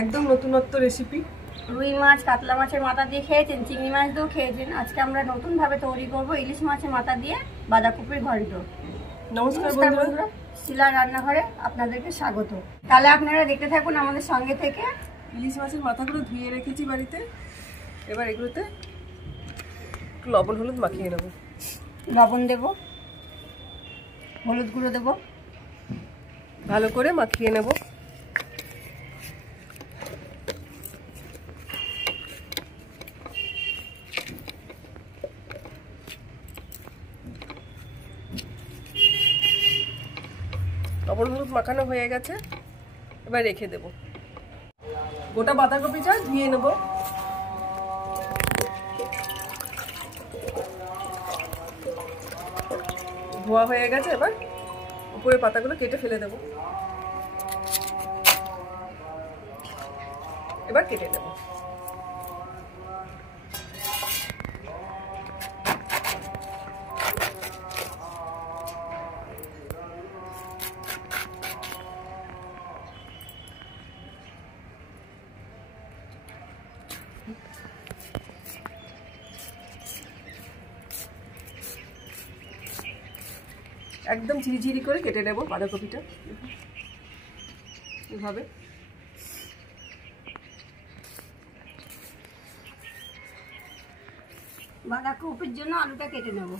একদম নতুনত্ব রেসিপি। রুই মাছ কাতলা মাছের মাথা দিয়ে খেয়েছেন, চিংড়ি মাছ দিয়েও খেয়েছেন। আজকে আমরা নতুনভাবে তৈরি করব ইলিশ মাছের মাথা দিয়ে বাঁধাকপির ঘন্ট। নমস্কার বন্ধুরা, শিলার রান্নাঘরে আপনাদেরকে স্বাগত। তাহলে আপনারা দেখতে থাকুন আমাদের সঙ্গে থেকে। ইলিশ মাছের মাথাগুলো ধুয়ে রেখেছি বাড়িতে। এবার এগুলোতে একটু লবণ হলুদ মাখিয়ে নেব। লবণ দেব, হলুদ গুঁড়ো দেব, ভালো করে মাখিয়ে নেব। লবণ হলুদ মাখানো হয়ে গেছে, এবার রেখে দেব। গোটা বাঁধাকপিটা ধুয়ে নেব। ধোয়া হয়ে গেছে, এবার উপরের পাতাগুলো কেটে ফেলে দেব। এবার কেটে নেব। একদম ঝিরিঝিরি করে কেটে নেব বাঁধাকপিটা এভাবে। বাঁধাকপির জন্য আলুটা কেটে নেব।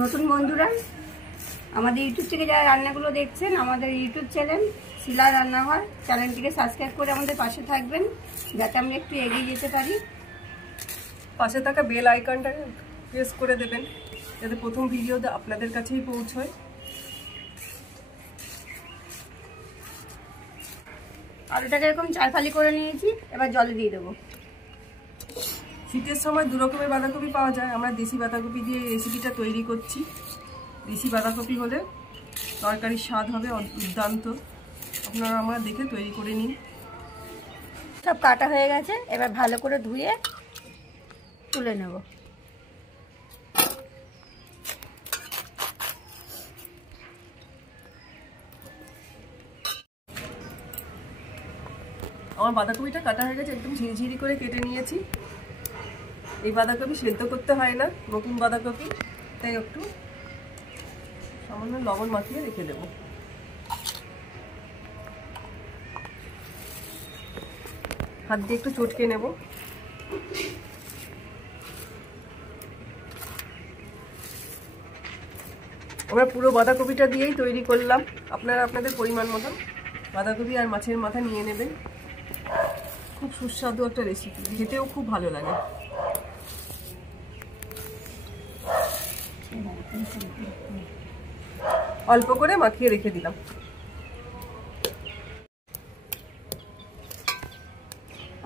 নতুন বন্ধুরা, আমাদের ইউটিউব থেকে যারা রান্নাগুলো দেখছেন, আমাদের ইউটিউব চ্যানেল শিলার রান্নাঘর চ্যানেলটিকে সাবস্ক্রাইব করে আমাদের পাশে থাকবেন, যাতে আমরা একটু এগিয়ে যেতে পারি। পাশে থাকা বেল আইকনটা প্রেস করে দেবেন, যাতে প্রথম ভিডিও আপনাদের কাছেই পৌঁছয়। আলুটাকে এরকম চারফালি করে নিয়েছি, এবার জলে দিয়ে দেবো। শীতের সময় দু রকমের বাঁধাকপি পাওয়া যায়, আমরা দেশি বাঁধাকপি দিয়ে এই রেসিপিটা তৈরি করছি। দেশি বাঁধাকপি হলে তরকারির স্বাদ হবে দুর্দান্ত। আপনারা আমরা দেখে তৈরি করে নিন। সব কাটা হয়ে গেছে, এবার ভালো করে ধুয়ে তুলে নেব। আমার বাঁধাকপিটা কাটা হয়ে গেছে, একদম ঝিরিঝিরি করে কেটে নিয়েছি। এই বাঁধাকপি সেদ্ধ করতে হয় না, নতুন বাঁধাকপি, তাই একটু সামান্য লবণ মাখিয়ে রেখে দেব। হাত দিয়ে একটু চটকে নেব। আমরা পুরো বাঁধাকপিটা দিয়েই তৈরি করলাম। আপনারা আপনাদের পরিমাণ মতন বাঁধাকপি আর মাছের মাথা নিয়ে নেবেন। খুব সুস্বাদু একটা রেসিপি, খেতেও খুব ভালো লাগে। অল্প করে মাখিয়ে রেখে দিলাম।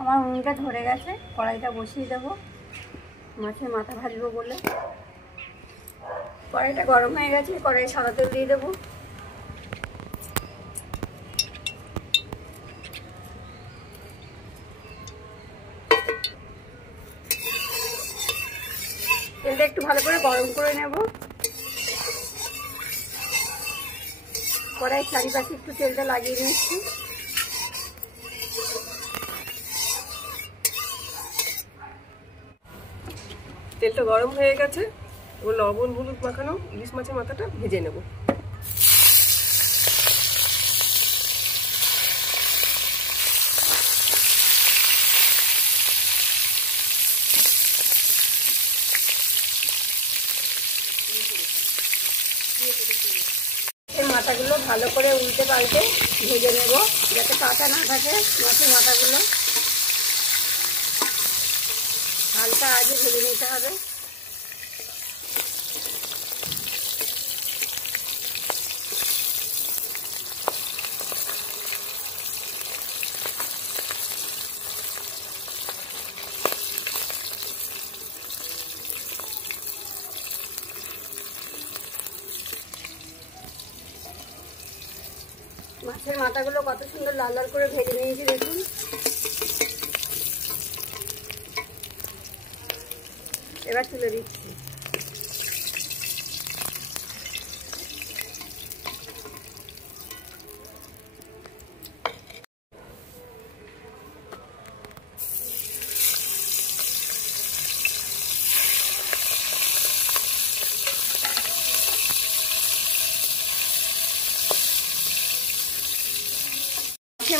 আমার উনুনটা ধরে গেছে, কড়াইটা বসিয়ে দেবো মাছের মাথা ভাজবো বলে। কড়াইটা গরম হয়ে গেছে, কড়াই সাদা তেল দিয়ে দেবো। তেলটা একটু ভালো করে গরম করে নেব। কড়াই চারিপাশে একটু তেলটা লাগিয়ে নিচ্ছি। তেলটা গরম হয়ে গেছে, এবার লবণ হলুদ মাখানো ইলিশ মাছের মাথাটা ভেজে নেব। মাথাগুলো ভালো করে উল্টে পাল্টে ভেজে নেব, যাতে কাঁচা না থাকে মাছের মাথাগুলো। হালকা আগে ভেজে নিতে হবে। মাছের মাথাগুলো কত সুন্দর লাল লাল করে ভেজে নিয়েছি দেখুন। এবার তুলে দিচ্ছি।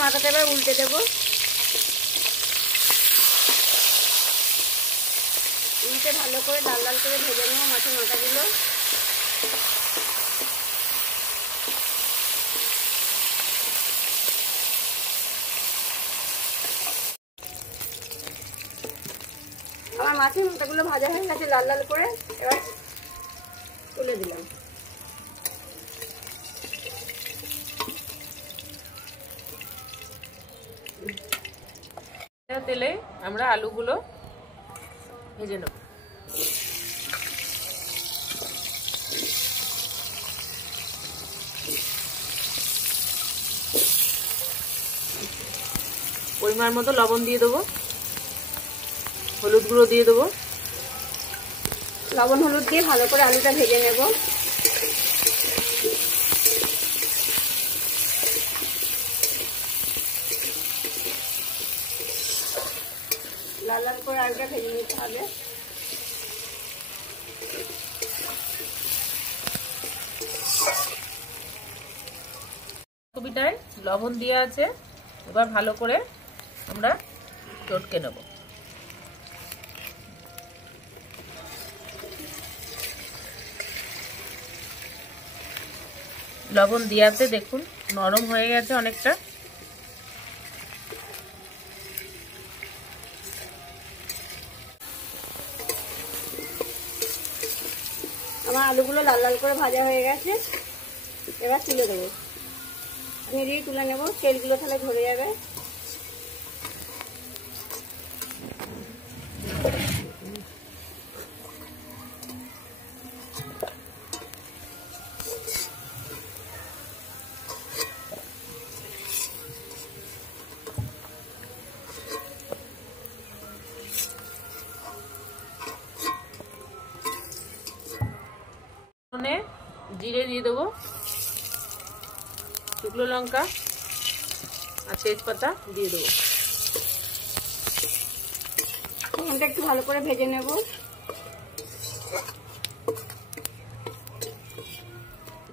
মাথাটা এবার উল্টে দেবো। উল্টে ভালো করে লাল লাল করে ভেজে নেবো মাছের মাথাগুলো। আমার মাছের মাথাগুলো ভাজা হয়ে গেছে লাল লাল করে, এবার তুলে দিলাম। তেলে আমরা আলুগুলো ভেজে নেব। পরিমাণ মতো লবণ দিয়ে দেবো, হলুদ গুঁড়ো দিয়ে দেবো। লবণ হলুদ দিয়ে ভালো করে আলুটা ভেজে নেব। লাল লাল করে আলুটা ভেজে নিতে হবে। কপিটায় লবণ দিয়ে আছে, এবার ভালো করে আমরা চটকে নেব। লবণ দিয়াতে দেখুন নরম হয়ে গেছে অনেকটা। আমার আলুগুলো লাল লাল করে ভাজা হয়ে গেছে, এবার তুলে দেবো। নেড়িয়ে তুলে নেব, তেলগুলো তাহলে ধরে যাবে। জিরে দিয়ে দেবো, শুকনো লঙ্কা আর তেজপাতা দিয়ে দেবো। ফোড়নটা একটু ভালো করে ভেজে নেব।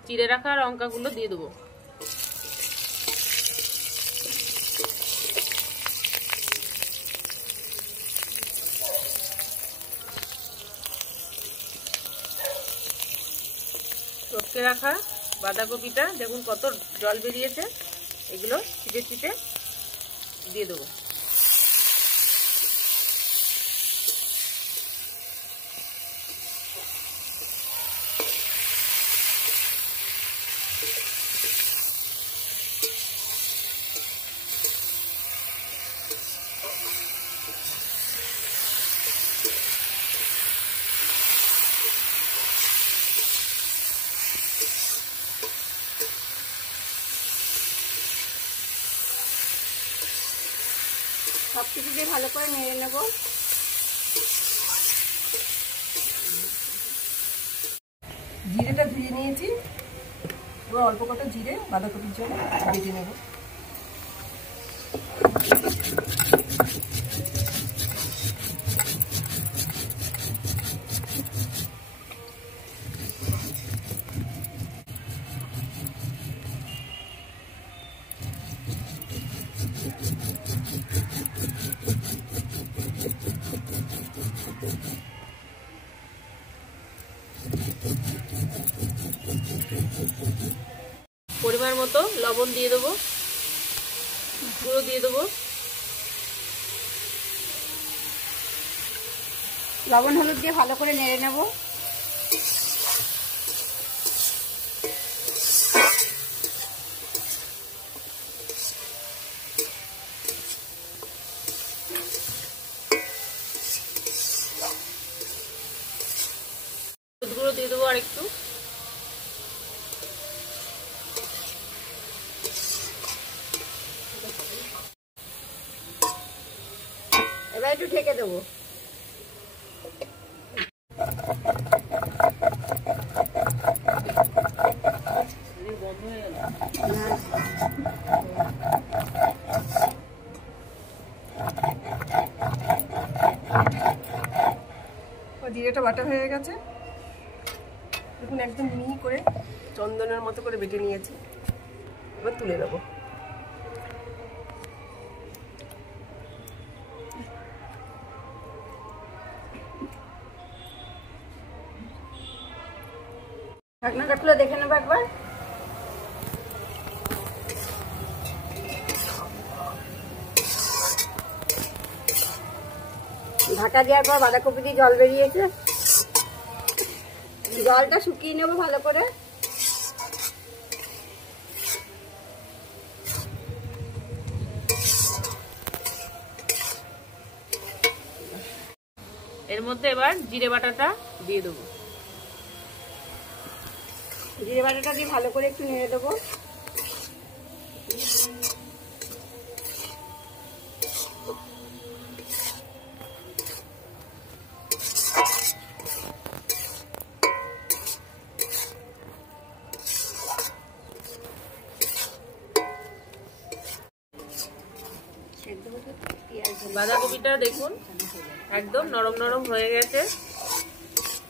চিড়ে রাখা লঙ্কাগুলো দিয়ে দেবো। চটকে রাখা বাঁধাকপিটা দেখুন কত জল বেরিয়েছে, এগুলো চিটে চিটে দিয়ে দেবো। সব কিছু দিয়ে ভালো করে নেড়ে নেব। জিরেটা ভেজে নিয়েছি, পুরো অল্প কটা জিরে বাঁধাকপির জন্য ভেজে নেব। পরিমাণ মতো লবণ দিয়ে দেবো, গুঁড়ো দিয়ে দেবো। লবণ হলুদ দিয়ে ভালো করে নেড়ে নেব। হলুদ গুঁড়ো দিয়ে দেবো আর একটু। এবার একটু ঢেকে দেবো। জিরেটা বাটা হয়ে গেছে, দেখুন একদম মিহি করে চন্দনের মতো করে বেটে নিয়েছি। এবার তুলে নেব। ঢাকনাটা খুলে দেখে নেবো একবার। ঢাকা দেওয়ার পর বাঁধাকপি দিয়ে জল বেরিয়েছে, জলটা শুকিয়ে নেবো ভালো করে। এর মধ্যে এবার জিরে বাটাটা দিয়ে দেবো। জিরে বাটাটা দিয়ে ভালো করে একটু নেড়ে দেবো। বাঁধাকপিটা দেখুন একদম নরম নরম হয়ে গেছে,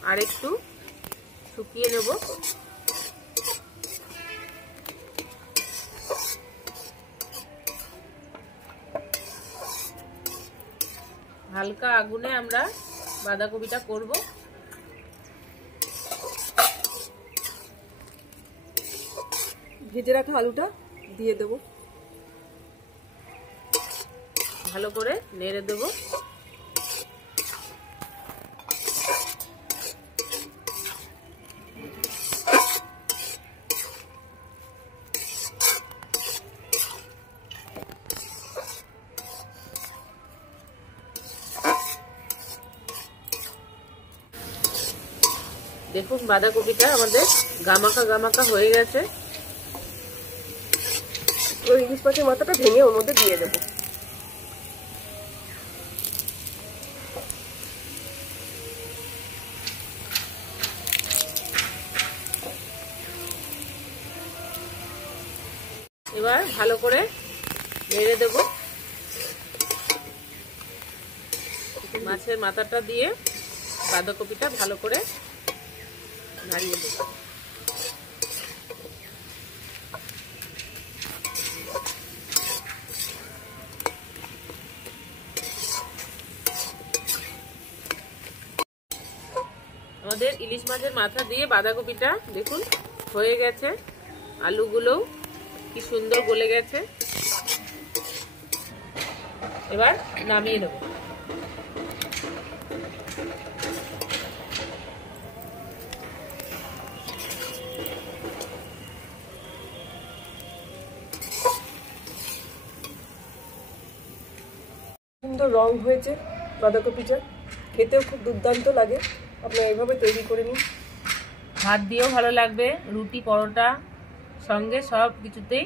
আর একটু শুকিয়ে নেব। হালকা আগুনে আমরা বাঁধাকপিটা করব। ভেজে রাখা আলুটা দিয়ে দেবো, ভালো করে নেড়ে দেবো। দেখুন বাঁধাকপিটা আমাদের গামাখা গামাখা হয়ে গেছে। ওই ইলিশ মাছের মাথাটা ভেঙে ওর মধ্যে দিয়ে দেবো। এবার ভালো করে নেড়ে দেব। মাছের মাথাটা দিয়ে বাঁধাকপিটা ভালো করে নাড়িয়ে দেব। আমাদের ইলিশ মাছের মাথা দিয়ে বাঁধাকপিটা দেখুন হয়ে গেছে, আলুগুলোও কি সুন্দর গলে গেছে। এবার নামিয়ে নেব। সুন্দর রং হয়েছে বাঁধাকপিটা, খেতেও খুব দুর্দান্ত লাগে। আপনারা এইভাবে তৈরি করে নিন। ভাত দিয়েও ভালো লাগবে, রুটি পরোটা সঙ্গে সব কিছুতেই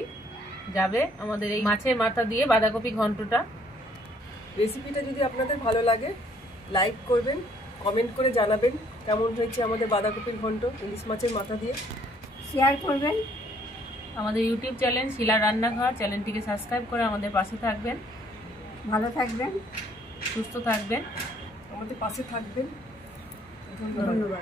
যাবে আমাদের এই মাছের মাথা দিয়ে বাঁধাকপি ঘন্টটা। রেসিপিটা যদি আপনাদের ভালো লাগে লাইক করবেন, কমেন্ট করে জানাবেন কেমন হয়েছে আমাদের বাঁধাকপির ঘন্ট ইলিশ মাছের মাথা দিয়ে। শেয়ার করবেন। আমাদের ইউটিউব চ্যানেল শিলা রান্নাঘর, চ্যানেলটিকে সাবস্ক্রাইব করে আমাদের পাশে থাকবেন। ভালো থাকবেন, সুস্থ থাকবেন, আমাদের পাশে থাকবেন। ধন্যবাদ।